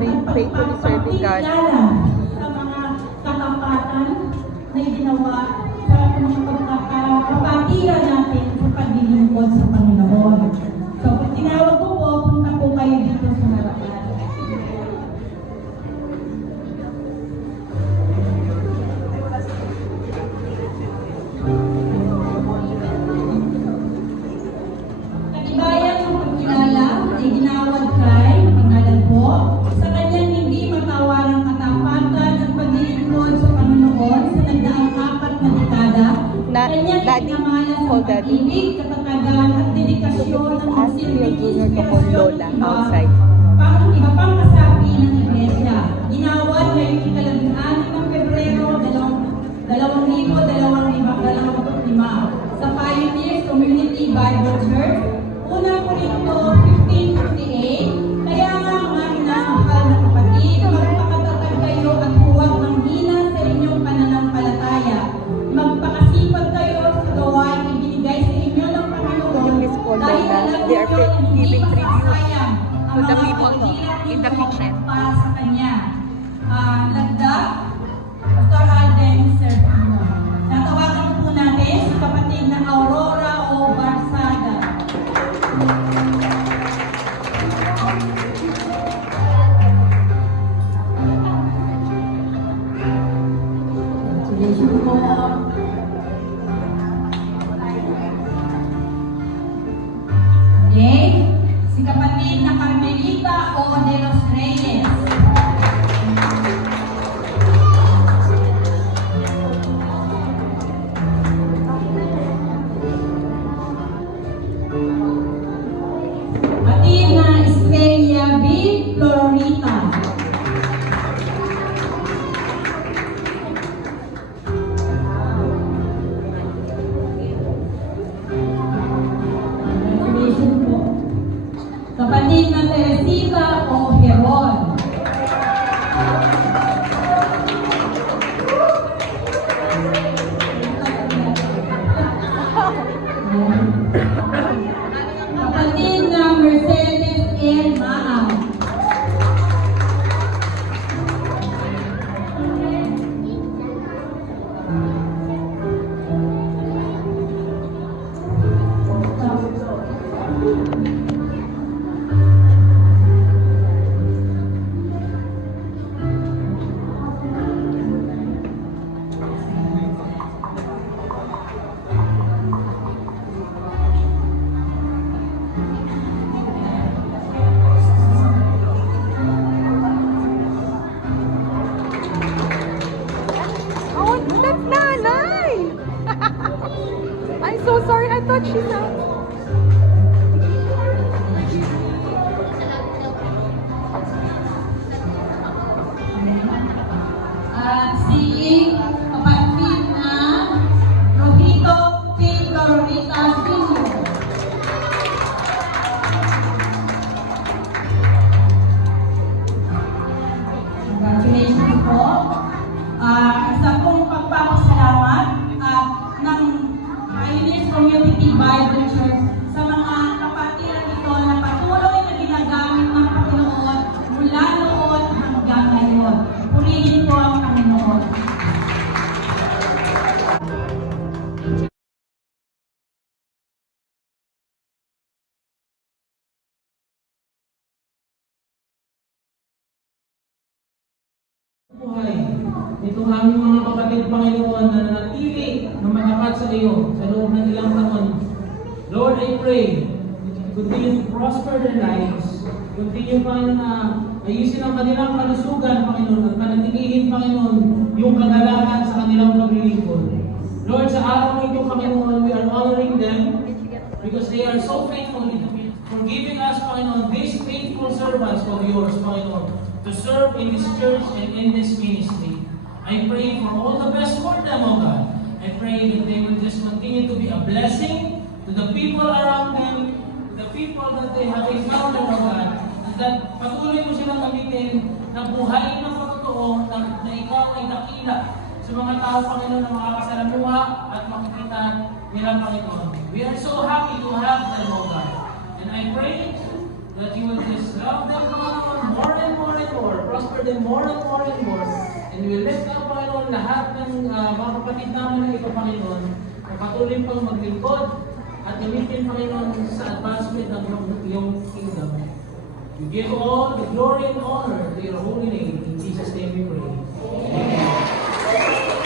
faithfully serving God. Sa mga katapatan na ginawa sa mga pagkakapatira natin sa paglilingkod sa Panginoon. So, kung tinawag ko po, punta po kayo dito sa harapan. Katibayan ng pagkilala ay ginawad kay pangalan po sa kanyang hindi matawarang katapatan at paglilingkod sa Panginoon sa nagdaang 4 na dekada. Kanyang itinamalan sa pag-ibig, katatagan at dedikasyon ng pagsilbing Lola outside. Pang iba pang kasapi ng Iglesia. Ginawad ngayong ika-16 ng Pebrero 2025 sa Pioneers Community Bible Church, unang Korinto 15:58. Kaya nga mga minamahal na kapatid, magpakatatag kayo at huwag manghina sa inyong pananampalataya. Magpakasipag kayo sa gawain ibinigay sa inyo ng Panginoon dahil alam They are niyo na hindi giving tribute masasayang to ang the mga people paghihirap in the ninyo kitchen. para sa Kanya. Lagdag, Pastor Alden Serpino. Natawagan po natin si kapatid na Aurora O. Barsada. Congratulations po. Okay. Si kapatid na Carmelita O. de los Reyes. Kapatid na Estrella B. Florita. Congratulations po. Kapatid na Teresita O. Heron. Kapatid na Mercedes L. Maang. Oh, that's Nanay! I'm so sorry. I thought she's out. At si kapatid na Rojito P. Florita Sr. Congratulations po. Isa pong pagpapasalamat ng Pioneers Community Bible Church sa mga kapatiran ito na patuloy na ginagamit ng Panginoon mula noon hanggang ngayon. Purihin po ang Panginoon. Buhay. Itong aming mga kapatid, Panginoon, na nanatili na matapat sa iyo sa loob ng ilang taon. Lord, I pray that you continue to prosper their lives. Continue, Panginoon, na ayusin ang kanilang kalusugan, Panginoon, at panatilihin, Panginoon, yung kagalakan sa kanilang paglilingkod. Lord, sa araw nito, Panginoon, we are honoring them because they are so faithful for giving us, Panginoon, these faithful servants of yours, Panginoon, to serve in this church and in this ministry. I pray for all the best for them, O God. I pray that they will just continue to be a blessing to the people around them, to the people that they have encountered, O God, and that patuloy mo silang gamitin na buhayin ng pagtotoo na ikaw ay dakila sa mga tao, Panginoon, na makakasalamuha at makikita nila, Panginoon. We are so happy to have them, O God. And I pray that you will just love them, Panginoon, more and more and more. Prosper them more and more and more. And we lift up, Panginoon, lahat ng mga kapatid namin ng ito, Panginoon, na patuloy pang maglingkod at gamitin, Panginoon, sa advancement ng iyong kingdom. We give all the glory and honor to your holy name. In Jesus' name we pray. Amen.